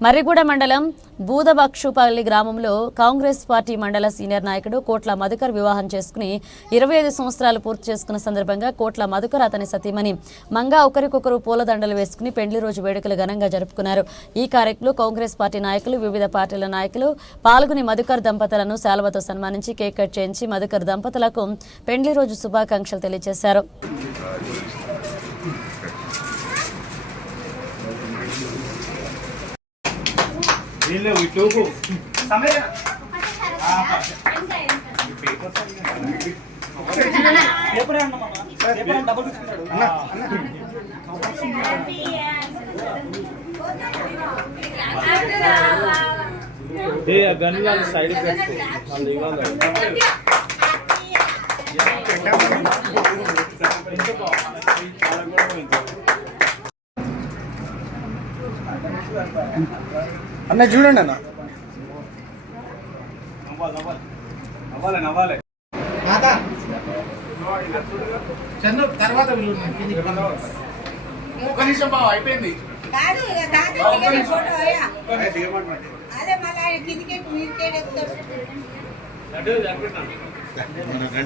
మర్రిగూడ మండలం బూదబక్షుపల్లి గ్రామంలో కాంగ్రెస్ పార్టీ మండల సీనియర్ నాయకుడు కోట్ల మధుకర్ వివాహం చేసుకుని 25 సంవత్సరాలు పూర్తి చేసుకున్న సందర్భంగా కోట్ల మధుకర్ అతని సతీమణి మంగా ఒకరికొకరు పూలదండలు వేసుకుని పెండ్లి రోజు వేడుకలు ఘనంగా జరుపుకున్నారు। ఈ కార్యక్రమంలో కాంగ్రెస్ పార్టీ నాయకులు వివిధ పార్టీల నాయకులు పాల్గొని మధుకర్ దంపతులను శాలువతో సన్మానించి కేక్ కట్ చేయించి మధుకర్ దంపతులకు పెండ్లి రోజు శుభాకాంక్షలు తెలియజేశారు। గన్ సైడ్ అన్న చూడండి అన్న నవ్వాలి చంద్ర తర్వాత ఒక నిమిషం బావ అయిపోయింది అదే మళ్ళీ కిందికి